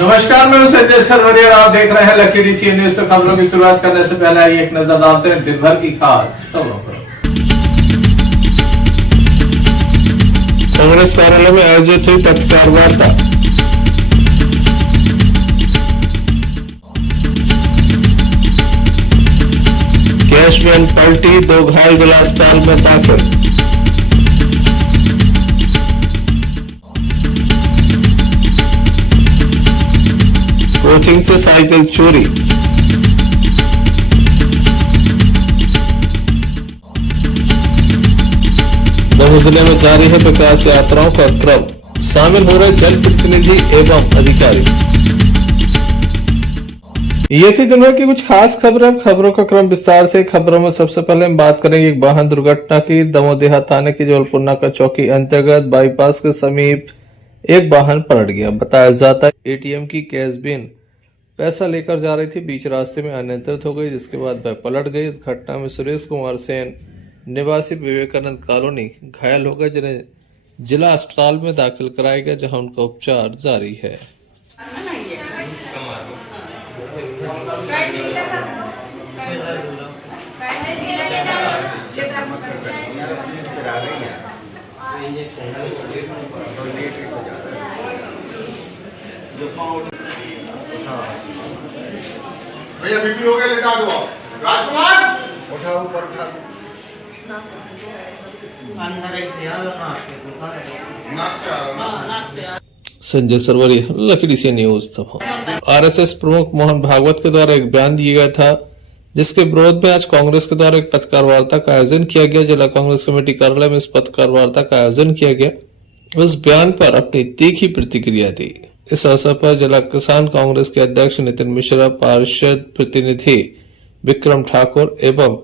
नमस्कार, मैं हूं संजय सरवरी और आप देख रहे हैं लकी डीसी न्यूज। तो खबरों की शुरुआत करने से पहले आइए एक नजर डालते हैं दिन भर की खास खबरों पर। कांग्रेस कार्यालय में आयोजित हुई पत्रकार वार्ता। कैश वैन पलटी, 2 घायल जिला अस्पताल में दाखिल। कोचिंग से साइकिल चोरी। दमोह जिले में जारी है विकास यात्राओं का क्रम, शामिल हो रहे जनप्रतिनिधि एवं अधिकारी। ये थी दुनिया की कुछ खास खबरें। खबरों का क्रम विस्तार से। खबरों में सबसे पहले हम बात करेंगे एक वाहन दुर्घटना की। दमोह देहात थाने की जबलपुर नाका चौकी अंतर्गत बाईपास के समीप एक वाहन पलट गया। बताया जाता है एटीएम की कैश बिन पैसा लेकर जा रही थी, बीच रास्ते में अनियंत्रित हो गई, जिसके बाद वह पलट गई। इस घटना में सुरेश कुमार सेन निवासी विवेकानंद कॉलोनी घायल हो गए, जिन्हें जिला अस्पताल में दाखिल कराया गया, जहां उनका उपचार जारी है। भैया बीपी हो गया, लेटा दो। राजकुमार उठाओ ऊपर उठा। Sanjay Sarwari, lucky DC news. RSS प्रमुख मोहन भागवत के द्वारा एक बयान दिया गया था, जिसके विरोध में आज कांग्रेस के द्वारा एक पत्रकार वार्ता का आयोजन किया गया। जिला कांग्रेस कमेटी कार्यालय में इस पत्रकार वार्ता का आयोजन किया गया। उस बयान पर अपनी तीखी प्रतिक्रिया दी। इस अवसर पर जिला किसान कांग्रेस के अध्यक्ष नितिन मिश्रा, पार्षद प्रतिनिधि विक्रम ठाकुर एवं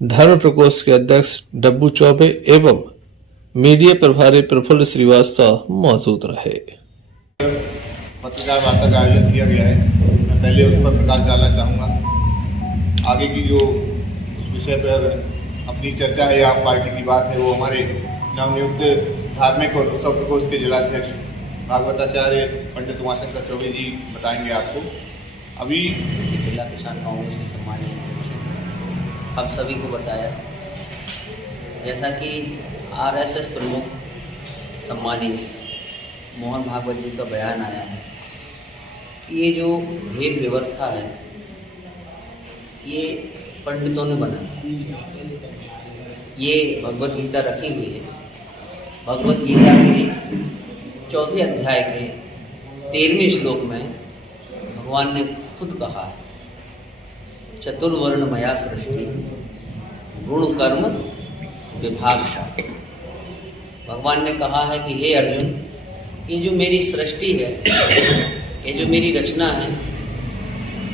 धर्म प्रकोष्ठ के अध्यक्ष डब्बू चौबे एवं मीडिया प्रभारी प्रफुल्ल श्रीवास्तव मौजूद रहे। पत्रकार वार्ता का आयोजन किया गया है। मैं पहले उस पर प्रकाश डालना चाहूँगा। आगे की जो उस विषय पर अपनी चर्चा है या पार्टी की बात है, वो हमारे नवनियुक्त धार्मिक और उत्सव प्रकोष्ठ के जिलाध्यक्ष भागवताचार्य पंडित उमाशंकर चौबे जी बताएंगे आपको। अभी जिला किसान कांग्रेस के सम्मानीय अध्यक्ष हम सभी को बताया, जैसा कि आरएसएस प्रमुख सम्मानीय मोहन भागवत जी का बयान आया है कि ये जो भेद व्यवस्था है ये पंडितों ने बनाया। ये भगवत गीता रखी हुई है। भगवत गीता के 4 अध्याय के 13वें श्लोक में भगवान ने खुद कहा है, चतुर्वर्ण मया सृष्टि गुण कर्म विभागशा। भगवान ने कहा है कि हे अर्जुन, ये जो मेरी सृष्टि है, ये जो मेरी रचना है,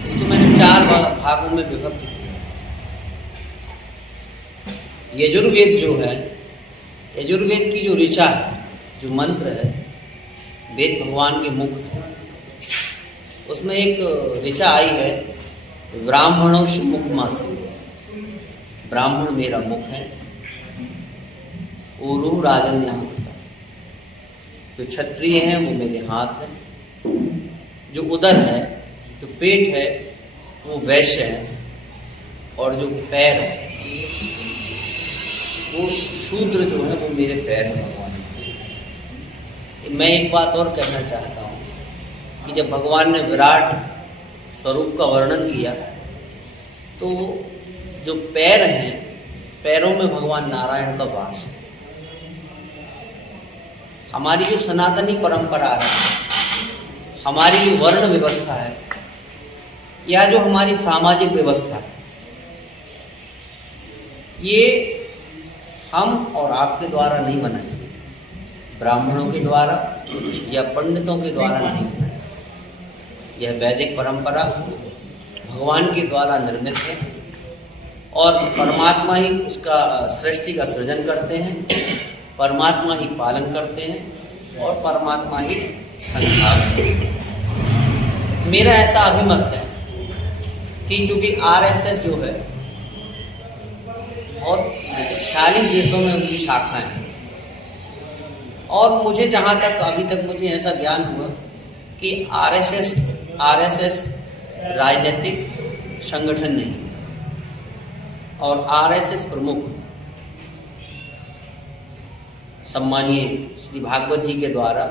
इसको मैंने 4 भागों में विभक्त किया। यजुर्वेद जो है, यजुर्वेद की जो ऋचा है, जो मंत्र है, वेद भगवान के मुख है, उसमें एक ऋचा आई है, ब्राह्मणोश मुख मासी। ब्राह्मण मेरा मुख है, ऊरू राजन यहाँ होता है। जो क्षत्रिय हैं वो मेरे हाथ है, जो उदर है, जो पेट है, वो वैश्य है, और जो पैर है, वो शूद्र जो है, वो मेरे पैर है भगवान। मैं एक बात और कहना चाहता हूँ कि जब भगवान ने विराट स्वरूप का वर्णन किया, तो जो पैर हैं, पैरों में भगवान नारायण का वास है। हमारी जो सनातनी परंपरा है, हमारी जो वर्ण व्यवस्था है, या जो हमारी सामाजिक व्यवस्था है, ये हम और आपके द्वारा नहीं बनाई, ब्राह्मणों के द्वारा या पंडितों के द्वारा नहीं बनाई। यह वैदिक परंपरा भगवान के द्वारा निर्मित है, और परमात्मा ही उसका सृष्टि का सृजन करते हैं, परमात्मा ही पालन करते हैं, और परमात्मा ही संहार करते हैं। मेरा ऐसा अभिमत है कि चूँकि आरएसएस जो है बहुत 46 देशों में उनकी शाखाएं हैं, और मुझे जहाँ तक अभी तक मुझे ऐसा ज्ञान हुआ कि आरएसएस आरएसएस राजनीतिक संगठन नहीं और आरएसएस प्रमुख सम्मानीय श्री भागवत जी के द्वारा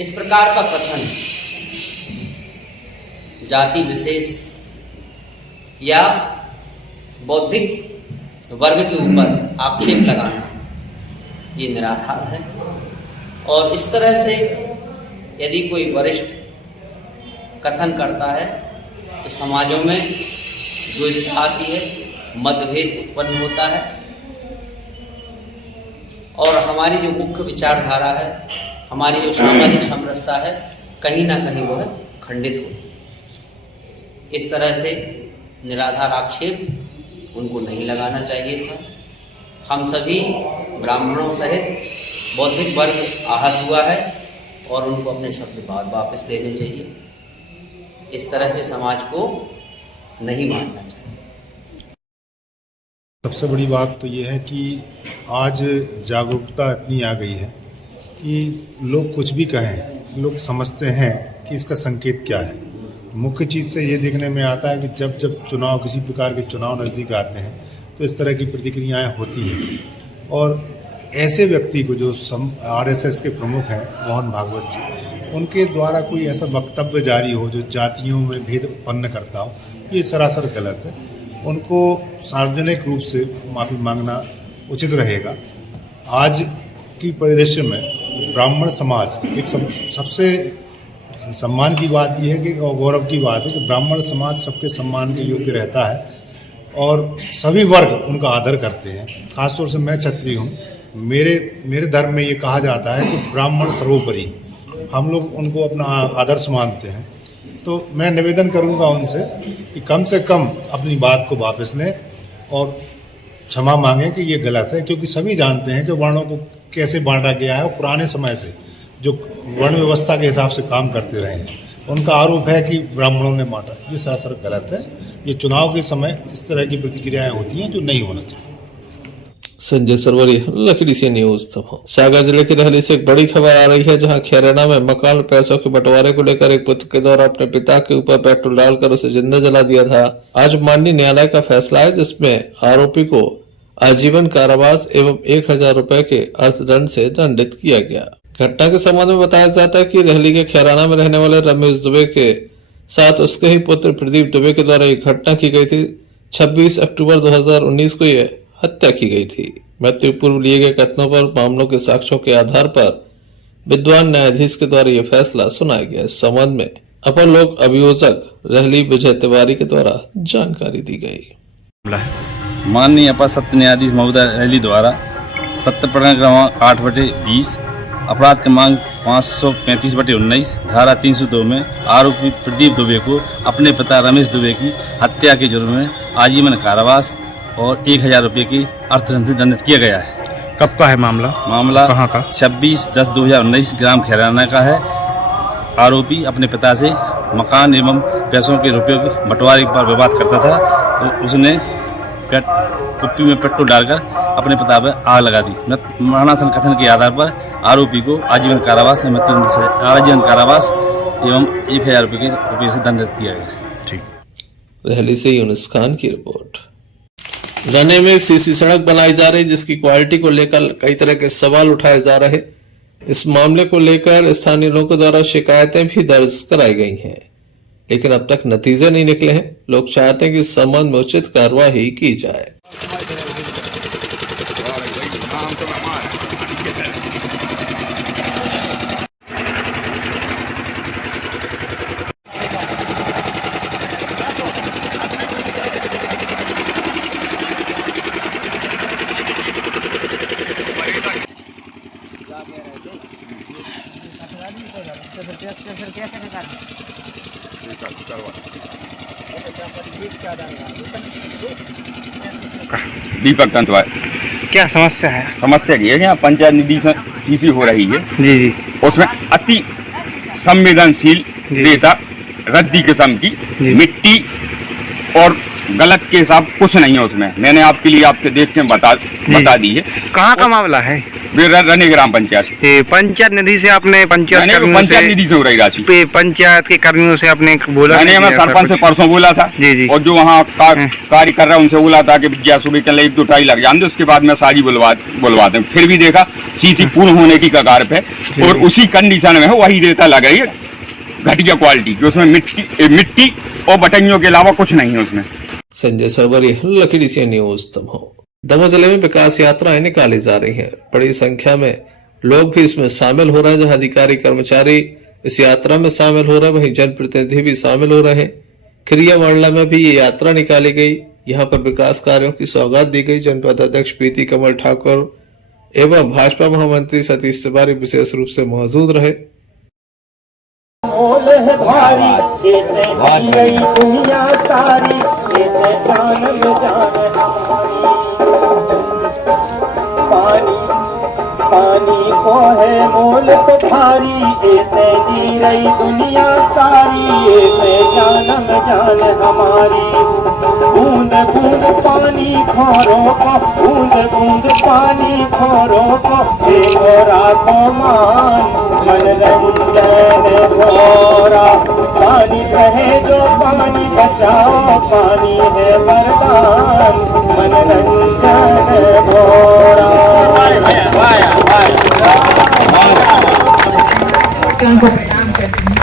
इस प्रकार का कथन जाति विशेष या बौद्धिक वर्ग के ऊपर आक्षेप लगाना ये निराधार है। और इस तरह से यदि कोई वरिष्ठ कथन करता है तो समाजों में द्वेषता आती है, मतभेद उत्पन्न होता है और हमारी जो मुख्य विचारधारा है, हमारी जो सामाजिक समरसता है, कहीं ना कहीं वह खंडित होती है। इस तरह से निराधार आक्षेप उनको नहीं लगाना चाहिए था। हम सभी ब्राह्मणों सहित बौद्धिक वर्ग आहत हुआ है और उनको अपने शब्द वापस लेने चाहिए। इस तरह से समाज को नहीं मानना चाहिए। सबसे बड़ी बात तो ये है कि आज जागरूकता इतनी आ गई है कि लोग कुछ भी कहें, लोग समझते हैं कि इसका संकेत क्या है। मुख्य चीज़ से ये देखने में आता है कि जब जब चुनाव, किसी प्रकार के चुनाव नज़दीक आते हैं तो इस तरह की प्रतिक्रियाएं होती हैं। और ऐसे व्यक्ति को जो आरएसएस के प्रमुख हैं मोहन भागवत जी, उनके द्वारा कोई ऐसा वक्तव्य जारी हो जो जातियों में भेद उत्पन्न करता हो, ये सरासर गलत है। उनको सार्वजनिक रूप से माफ़ी मांगना उचित रहेगा। आज की परिदृश्य में ब्राह्मण समाज एक सबसे सम्मान की बात यह है कि और गौरव की बात है कि ब्राह्मण समाज सबके सम्मान के योग्य रहता है और सभी वर्ग उनका आदर करते हैं। खासतौर से मैं क्षत्रिय हूँ, मेरे धर्म में ये कहा जाता है कि ब्राह्मण सर्वोपरि, हम लोग उनको अपना आदर्श मानते हैं। तो मैं निवेदन करूंगा उनसे कि कम से कम अपनी बात को वापस लें और क्षमा मांगें कि ये गलत है, क्योंकि सभी जानते हैं कि वर्णों को कैसे बांटा गया है और पुराने समय से जो वर्ण व्यवस्था के हिसाब से काम करते रहे हैं। उनका आरोप है कि ब्राह्मणों ने बांटा, ये सरासर गलत है। ये चुनाव के समय इस तरह की प्रतिक्रियाएं होती हैं जो नहीं होना चाहिए। संजय सरवरी, लखीडी से न्यूज तमाम। सागर जिले की रहली से एक बड़ी खबर आ रही है, जहां खैराना में मकान और पैसों के बंटवारे को लेकर एक पुत्र के द्वारा अपने पिता के ऊपर पेट्रोल डालकर उसे जिंदा जला दिया था। आज माननीय न्यायालय का फैसला है, जिसमें आरोपी को आजीवन कारावास एवं 1000 रुपए के अर्थदंड से दंडित किया गया। घटना के संबंध में बताया जाता है कि रहली के खैराना में रहने वाले रमेश दुबे के साथ उसके ही पुत्र प्रदीप दुबे के द्वारा एक घटना की गई थी। 26 अक्टूबर 2019 को यह हत्या की गई थी। मृत्यु पूर्व लिए गए कथनों पर मामलों के साक्ष्यों के आधार पर विद्वान न्यायाधीश के द्वारा यह फैसला सुनाया गया। इस संबंध में अपर लोक अभियोजक रहली विजय तिवारी के द्वारा जानकारी दी गई। माननीय अपर सत्र न्यायाधीश महोदय रहली द्वारा सत्य प्रकरण क्रमांक 8/20 अपराध क्रमांक 535/19 धारा 302 में आरोपी प्रदीप दुबे को अपने पिता रमेश दुबे की हत्या के जुर्म में आजीवन कारावास और 1000 रुपये की अर्थदंड से दंडित किया गया है। कब का है मामला कहाँ का? 26/10/2019 ग्राम खैराना का है। आरोपी अपने पिता से मकान एवं पैसों के रुपयों के बंटवारे पर विवाद करता था, तो उसने कुप्पी में पेट्रोल डालकर अपने पिता पर आग लगा दी। मरणासन कथन के आधार पर आरोपी को आजीवन कारावास एवं 1000 रुपये से दंडित किया गया। ठीक। रहली से यूनुस खान की रिपोर्ट। रने में एक सीसी सड़क बनाई जा रही, जिसकी क्वालिटी को लेकर कई तरह के सवाल उठाए जा रहे। इस मामले को लेकर स्थानीय लोगों द्वारा शिकायतें भी दर्ज कराई गई हैं, लेकिन अब तक नतीजे नहीं निकले हैं। लोग चाहते हैं कि इस संबंध में उचित कार्रवाई की जाए। दीपक तंतवार। क्या समस्या है? समस्या ये है, यहाँ पंचायत निधि से सीसी हो रही है जी जी, उसमें अति संवेदनशील डेटा रद्दी किस्म की मिट्टी और गलत के हिसाब कुछ नहीं है उसमें। मैंने आपके लिए आपके देख के बता दी है। कहाँ का मामला है? रनी ग्राम पंचायत, ये पंचायत निधि से आपने पंचायत कर्मियों पंचायत निधि से हो रही राशि, पंचायत के कर्मियों से आपने बोला? मैंने मैं सरपंच से परसों बोला था जी। और जो वहाँ कार्य कर रहा है उनसे बोला था कि विज्ञा सुबह के लिए 1-2 टाई लग जाते, उसके बाद में सारी बुलवाते हैं। फिर भी देखा सीसी पूर्ण होने की कगार पे और उसी कंडीशन में वही रेता लग रही है घटिया क्वालिटी की, उसमें मिट्टी और बटनियों के अलावा कुछ नहीं है उसमें। संजय सरवरी, लखीडीसी न्यूज दमोह। दमोह जिले में विकास यात्राएं निकाली जा रही हैं। बड़ी संख्या में लोग भी इसमें शामिल हो रहे हैं। जहां अधिकारी कर्मचारी इस यात्रा में शामिल हो रहे हैं, वहीं जनप्रतिनिधि भी शामिल हो रहे हैं। खिरिया मंडला में भी ये यात्रा निकाली गई। यहाँ पर विकास कार्यों की सौगात दी गई। जनपद अध्यक्ष प्रीति कमल ठाकुर एवं भाजपा महामंत्री सतीश तिवारी विशेष रूप से मौजूद रहे। पानी को है मोल तो भारी, ऐसे जी रही दुनिया सारी, ऐसे जानम जान हमारी। बूंद बूंद पानी खोरों को, बूंद बूंद पानी खोरों को, देखो राखो मान मनोरंजन घोरा। पानी कहे जो पानी बचाओ, पानी है वरदान मनोरंजन घोरा। उनको प्रणाम करती हूँ।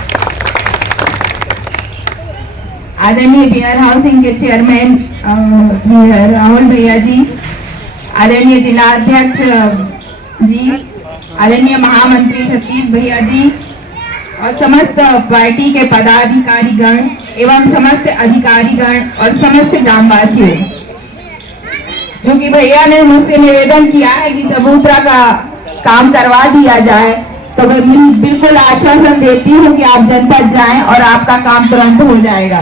आदरणीय बिहार हाउसिंग के चेयरमैन राहुल भैया जी, आदरणीय जिला अध्यक्ष जी, आदरणीय महामंत्री सतीश भैया जी और समस्त पार्टी के पदाधिकारीगण एवं समस्त अधिकारीगण और समस्त ग्रामवासियों, जो कि भैया ने मुझसे निवेदन किया है कि चबूतरा का काम करवा दिया जाए, तो मैं बिल्कुल आश्वासन देती हूँ कि आप जनपद जाएं और आपका काम तुरंत हो जाएगा।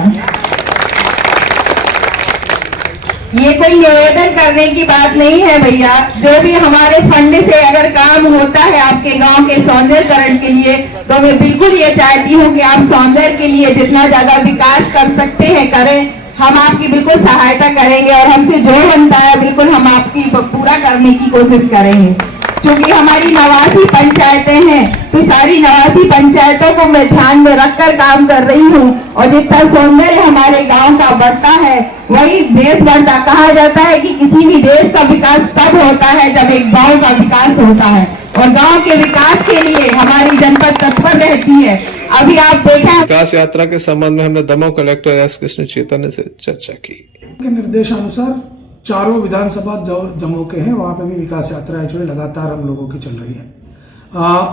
ये कोई निवेदन करने की बात नहीं है भैया, जो भी हमारे फंड से अगर काम होता है आपके गांव के सौंदर्यकरण के लिए, तो मैं बिल्कुल ये चाहती हूँ कि आप सौंदर्य के लिए जितना ज्यादा विकास कर सकते हैं करें। हम आपकी बिल्कुल सहायता करेंगे और हमसे जो बनता है बिल्कुल हम आपकी पूरा करने की कोशिश करेंगे। क्योंकि हमारी 89 पंचायतें हैं, तो सारी 89 पंचायतों को मैं ध्यान में रखकर काम कर रही हूँ और जितना सौंदर्य हमारे गांव का बढ़ता है वही देश बढ़ता। कहा जाता है कि किसी भी देश का विकास तब होता है जब एक गांव का विकास होता है, और गांव के विकास के लिए हमारी जनपद तत्पर रहती है। अभी आप देखें, विकास यात्रा के संबंध में हमने दमोह कलेक्टर एस कृष्ण चैतन्य से चर्चा की। के निर्देशानुसार चारों विधानसभा जो दमोह के हैं वहाँ पे भी विकास यात्राएं जो है लगातार हम लोगों की चल रही है।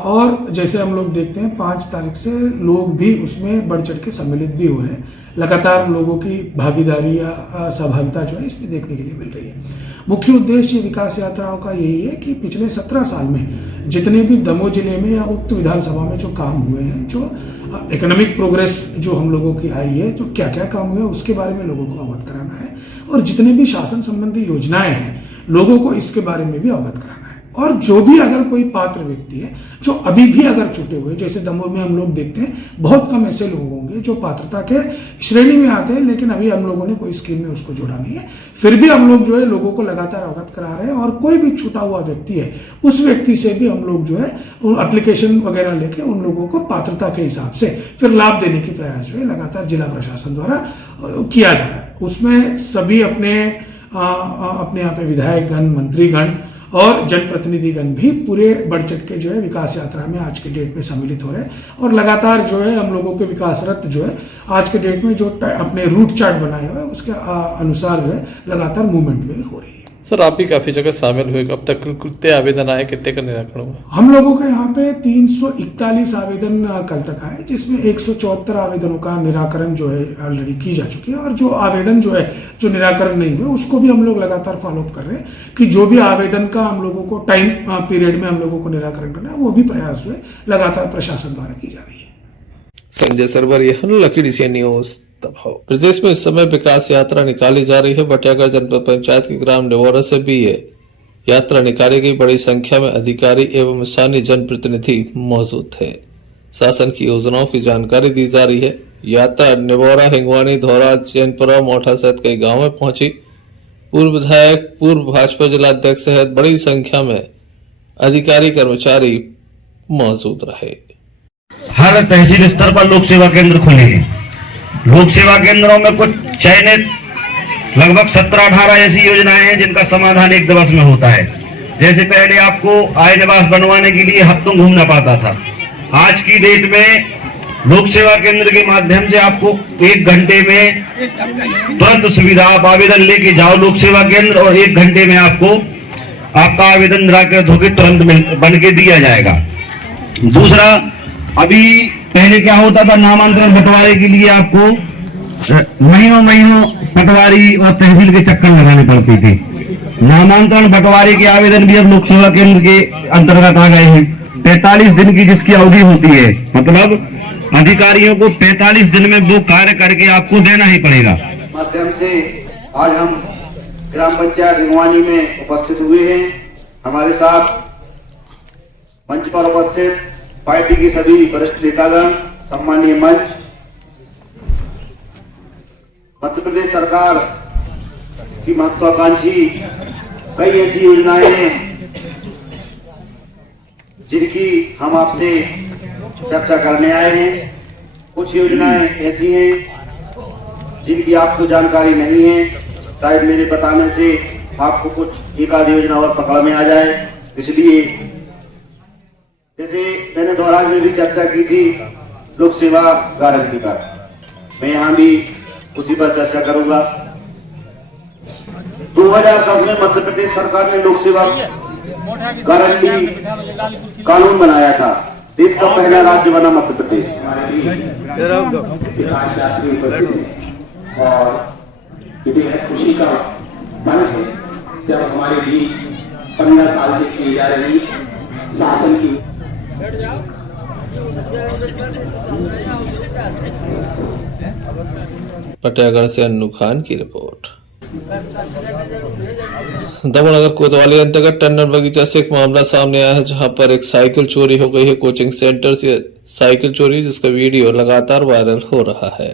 और जैसे हम लोग देखते हैं 5 तारीख से लोग भी उसमें बढ़ चढ़ के सम्मिलित भी हो रहे हैं। लगातार लोगों की भागीदारी या सहभागिता जो है इसमें देखने के लिए मिल रही है। मुख्य उद्देश्य विकास यात्राओं का यही है कि पिछले 17 साल में जितने भी दमोह जिले में या उक्त विधानसभा में जो काम हुए हैं, जो इकोनॉमिक प्रोग्रेस जो हम लोगों की आई है, जो क्या क्या काम हुए उसके बारे में लोगों को अवगत कराना है, और जितने भी शासन संबंधी योजनाएं हैं लोगों को इसके बारे में भी अवगत कराना है। और जो भी अगर कोई पात्र व्यक्ति है जो अभी भी अगर छूटे हुए, जैसे दमोह में हम लोग देखते हैं बहुत कम ऐसे लोग होंगे जो पात्रता के श्रेणी में आते हैं, लेकिन अभी हम लोगों ने कोई स्कीम में उसको जोड़ा नहीं है, फिर भी हम लोग जो है लोगों को लगातार अवगत करा रहे हैं। और कोई भी छूटा हुआ व्यक्ति है उस व्यक्ति से भी हम लोग जो है एप्लीकेशन वगैरह लेके उन लोगों को पात्रता के हिसाब से फिर लाभ देने की प्रयास जो है लगातार जिला प्रशासन द्वारा किया जा रहा है। उसमें सभी अपने यहाँ पे विधायकगण, मंत्रीगण और जनप्रतिनिधिगण भी पूरे बढ़ चढ़ के जो है विकास यात्रा में आज के डेट में सम्मिलित हो रहे हैं। और लगातार जो है हम लोगों के विकास रथ जो है आज के डेट में जो अपने रूट चार्ट बनाए हुए हैं उसके अनुसार जो है लगातार मूवमेंट में हो रही है। सर, आप भी काफी जगह शामिल हुए, अब तक कितने आवेदन आए, कितने का निराकरण हुआ? हम लोगों के यहाँ पे 341 आवेदन कल तक आए, जिसमें 174 आवेदनों का निराकरण जो है ऑलरेडी की जा चुकी है। और जो आवेदन जो है जो निराकरण नहीं हुए उसको भी हम लोग लगातार फॉलोअप कर रहे हैं कि जो भी आवेदन का हम लोगों को टाइम पीरियड में हम लोगों को निराकरण करना है वो भी प्रयास जो है लगातार प्रशासन द्वारा की जा रही है। संजय सरवरी, लखीडीसी न्यूज दमोह। प्रदेश में इस समय विकास यात्रा निकाली जा रही है। बटियागढ़ जनपद पंचायत के ग्राम नेवोरा से भी ये यात्रा निकाली गई। बड़ी संख्या में अधिकारी एवं स्थानीय जनप्रतिनिधि मौजूद थे। शासन की योजनाओं की जानकारी दी जा रही है। यात्रा निबोरा, हिंगवानी, धौरा, चैनपुरा, मोठा सहित कई गाँव में पहुंची। पूर्व विधायक, पूर्व भाजपा जिलाध्यक्ष सहित बड़ी संख्या में अधिकारी कर्मचारी मौजूद रहे। हर तहसील स्तर पर लोक सेवा केंद्र खुले हैं। लोक सेवा केंद्रों में कुछ चयनित लगभग 17-18 ऐसी योजनाएं हैं जिनका समाधान एक दिवस में होता है। जैसे पहले आपको आय निवास बनवाने के लिए हफ्तों घूमना पड़ता था, आज की डेट में लोक सेवा केंद्र के माध्यम से आपको 1 घंटे में तुरंत सुविधा, आप आवेदन लेके जाओ लोक सेवा केंद्र और 1 घंटे में आपको आपका आवेदन निराकृत होकर तुरंत बन के दिया जाएगा। दूसरा, अभी पहले क्या होता था, नामांतरण बंटवारे के लिए आपको महीनों पटवारी और तहसील के चक्कर लगाने पड़ते थे। नामांतरण बंटवारे के आवेदन भी अब लोक सेवा केंद्र के अंतर्गत आ गए हैं। 45 दिन की जिसकी अवधि होती है, मतलब अधिकारियों को 45 दिन में वो कार्य करके आपको देना ही पड़ेगा। माध्यम से आज हम ग्राम पंचायत हिंगवानी में उपस्थित हुए हैं। हमारे साथ मंच पर उपस्थित पार्टी के सभी वरिष्ठ नेतागण, सम्मानीय मंच, मध्य प्रदेश सरकार की महत्वाकांक्षी कई ऐसी योजनाएं हैं जिनकी हम आपसे चर्चा करने आए हैं। कुछ योजनाएं ऐसी हैं जिनकी आपको जानकारी नहीं है, शायद मेरे बताने से आपको कुछ एक आध योजना और पकड़ में आ जाए, इसलिए जैसे मैंने धौरा में भी चर्चा की थी लोक सेवा गारंटी का, मैं यहाँ भी उसी पर चर्चा करूंगा। 2010 में मध्य प्रदेश सरकार ने लोक सेवा गारंटी कानून बनाया था। देश का पहला राज्य बना मध्य प्रदेश। और ये बेहद खुशी का पल है जब हमारे भी 15 साल से की जा रही शासन की पटियागढ़ से अन्नू खान की रिपोर्ट। दमनगर कोतवाली अंतर्गत टंडन बगीचा से एक मामला सामने आया है, जहां पर एक साइकिल चोरी हो गई है। कोचिंग सेंटर से साइकिल चोरी, जिसका वीडियो लगातार वायरल हो रहा है।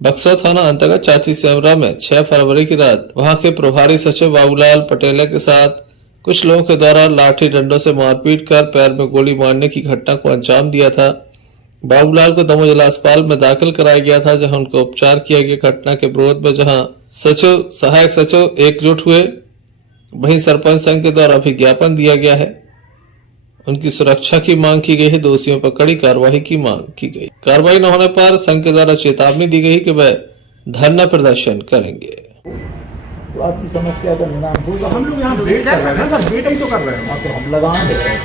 बक्सर थाना अंतर्गत चाची सेमरा में 6 फरवरी की रात वहां के प्रभारी सचिव बाबूलाल पटेल के साथ कुछ लोगों के द्वारा लाठी डंडों से मारपीट कर पैर में गोली मारने की घटना को अंजाम दिया था। बाबूलाल को दमोह जिला अस्पताल में दाखिल कराया गया था, जहां उनको उपचार किया गया। घटना के विरोध में जहां सचिव, सहायक सचिव एकजुट हुए, वहीं सरपंच संघ के द्वारा भी ज्ञापन दिया गया है। उनकी सुरक्षा की मांग की गई है। दोषियों पर कड़ी कार्रवाई की मांग की गई। कार्रवाई न होने पर संघ के द्वारा चेतावनी दी गई कि वह धरना प्रदर्शन करेंगे। तो आपकी समस्या का निदान होगा। हम लोग यहाँ वेट कर रहे हैं सर, वेट ही तो कर रहे हैं। तो हम लगा देते हैं।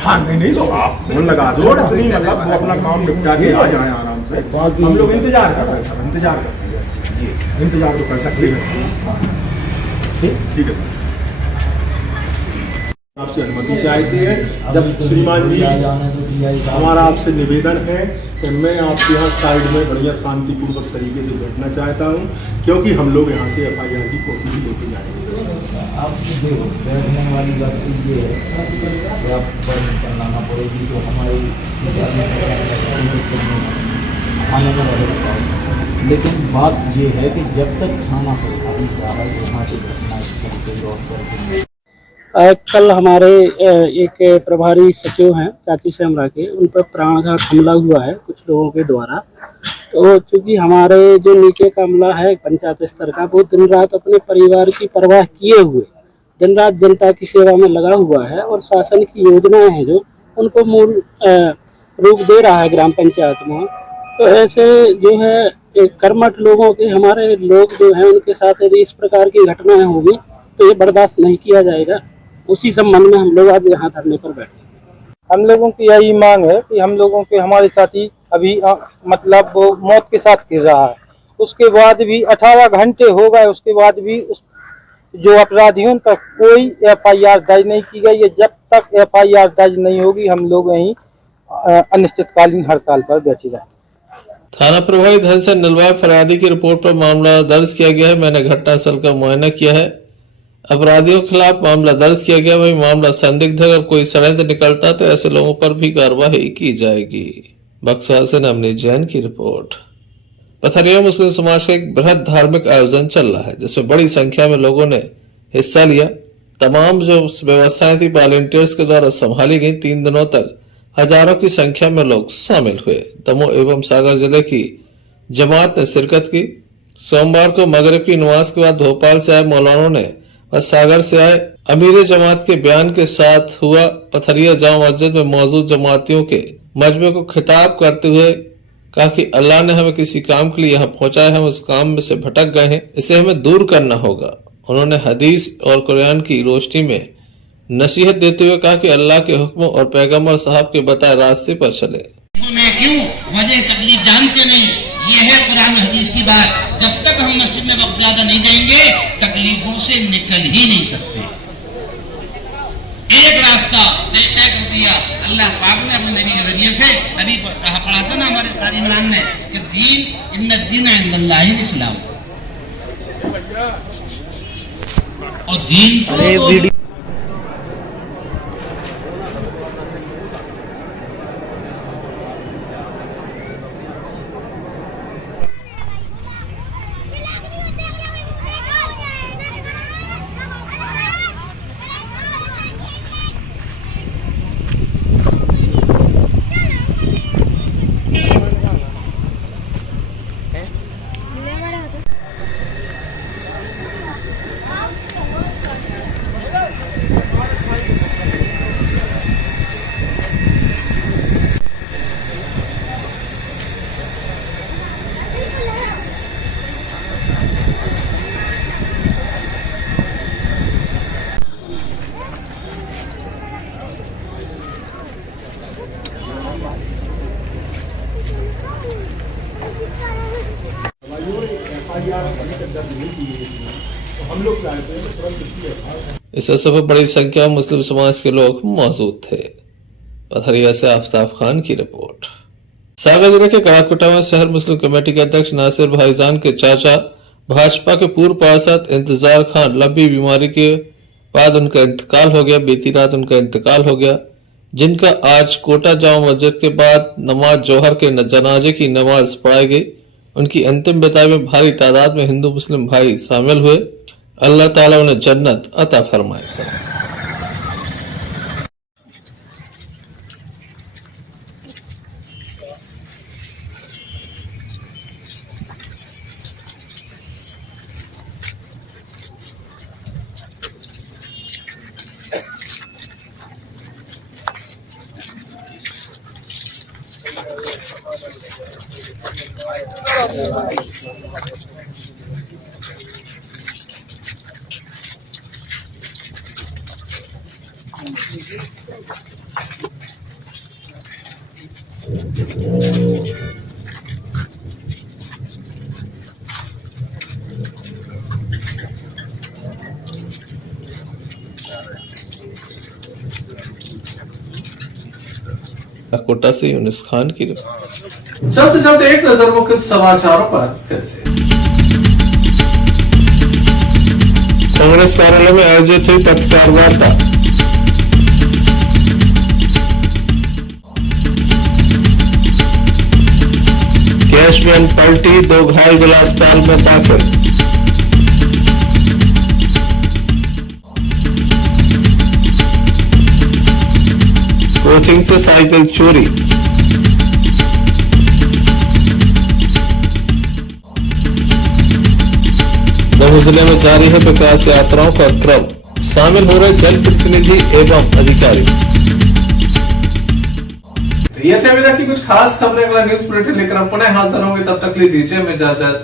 हाँ नहीं तो आप फोन लगा दो, नहीं मतलब वो अपना काम निपटा के आ जाए आराम से। हम लोग इंतजार कर रहे हैं सर, इंतजार कर रहे हैं। इंतजार तो कर सकते हैं। ठीक है, आपसे अनुमति चाहते हैं। जब श्रीमान जी, हमारा आपसे निवेदन है कि मैं आपके यहाँ साइड में बढ़िया शांतिपूर्वक तरीके से बैठना चाहता हूँ, क्योंकि हम लोग यहाँ से FIR की कॉपी भी लेके जाएंगे। आप देखो, बैठने वाली बात तो ये है कि आप परमिशन लाना पड़ेगी, तो हमारी लेकिन बात ये है कि जब तक थाना प्रभारी साहब यहाँ से घटना स्थल से लौट कर कल हमारे एक प्रभारी सचिव हैं चाची सेमरा के, उन पर प्राणघात हमला हुआ है कुछ लोगों के द्वारा। तो चूँकि हमारे जो नीचे का अमला है पंचायत स्तर का, वो दिन रात अपने परिवार की परवाह किए हुए दिन रात जनता की सेवा में लगा हुआ है और शासन की योजनाएं हैं जो उनको मूल रूप दे रहा है ग्राम पंचायत में। तो ऐसे जो है कर्मठ लोगों के, हमारे लोग जो हैं उनके साथ यदि इस प्रकार की घटनाएं होगी तो ये बर्दाश्त नहीं किया जाएगा। उसी संबंध में हम लोग आज यहाँ धरने पर बैठे। हम लोगों की यही मांग है कि हम लोगों के हमारे साथी अभी मतलब वो मौत के साथ गिर रहा है, उसके बाद भी 18 घंटे हो गए, उसके बाद भी जो अपराधी हैं उन पर कोई FIR दर्ज नहीं की गई है। जब तक FIR दर्ज नहीं होगी हम लोग यहीं अनिश्चितकालीन हड़ताल पर बैठे रहेंगे। थाना प्रभारी धन से नलवाय फरियादी की रिपोर्ट पर मामला दर्ज किया गया है। मैंने घटनास्थल का मुआयना किया है। अपराधियों के खिलाफ मामला दर्ज किया गया। वही मामला संदिग्ध है, अगर कोई षड्यंत्र निकलता तो ऐसे लोगों पर भी कार्रवाई की जाएगी। बक्सर से नवनीत जैन की रिपोर्ट। पथरिया मुस्लिम समाज का एक बृहद धार्मिक आयोजन चल रहा है, जिसमें बड़ी संख्या में लोगों ने हिस्सा लिया। तमाम जो व्यवस्थाएं थी वॉलंटियर्स के द्वारा संभाली गई। 3 दिनों तक हजारों की संख्या में लोग शामिल हुए। दमोह एवं सागर जिले की जमात ने शिरकत की। सोमवार को मगरिब की नमाज के बाद भोपाल से आए मौलानों ने और सागर से आए अमीर जमात के बयान के साथ हुआ। पथरिया जामा मस्जिद में मौजूद जमातियों के मजमे को खिताब करते हुए कहा कि अल्लाह ने हमें किसी काम के लिए यहाँ पहुंचा है, हम उस काम में से भटक गए हैं, इसे हमें दूर करना होगा। उन्होंने हदीस और कुरान की रोशनी में नसीहत देते हुए कहा कि अल्लाह के हुक्म और पैगंबर साहब के बताए रास्ते पर चले। क्यों वजह तकलीफ जानते नहीं, ये है कुरान हदीस की बात। जब तक हम मस्जिद में वक्त ज्यादा नहीं देंगे तकलीफों से निकल ही नहीं सकते। एक रास्ता तय कर दिया अल्लाह पाक ने अपने नबी के जरिए से। अभी कहा पढ़ा था ना हमारे काजी इमरान ने कि दीन इन्ना दीन इंदल्लाहिल इस्लाम, और दीन इस अवसर पर बड़ी संख्या में मुस्लिम समाज के लोग मौजूद थे। पथरिया से आफ्ताब खान की रिपोर्ट। सागर जिले के कड़ाकुटा में शहर मुस्लिम कमेटी के अध्यक्ष नासिर भाईजान के चाचा भाजपा के पूर्व पार्षद इंतजार खान लंबी बीमारी के बाद उनका इंतकाल हो गया। बीती रात उनका इंतकाल हो गया, जिनका आज कोटा जामा मस्जिद के बाद नमाज जोहर के जनाजे की नमाज पढ़ाई गई। उनकी अंतिम विदाई में भारी तादाद में हिंदू मुस्लिम भाई शामिल हुए। अल्लाह ताला उन्हें जन्नत अता फरमाए। कोटा से यूनिस खान की रिपोर्ट। चलते चलते एक नजर मुख्य समाचारों पर फिर से। कांग्रेस कार्यालय में आयोजित हुई पत्रकार वार्ता। कैश वैन पलटी, 2 घायल जिला अस्पताल में दाखिल। कोचिंग से साइकिल चोरी। दमोह जिले में जारी है विकास यात्राओं का क्रम, शामिल हो रहे जनप्रतिनिधि एवं अधिकारी। ये थे अभी तक की कुछ खास खबरें। अगला न्यूज बुलेटिन लेकर हम पुनः हाजिर होंगे, तब तक लीजिए इजाजत।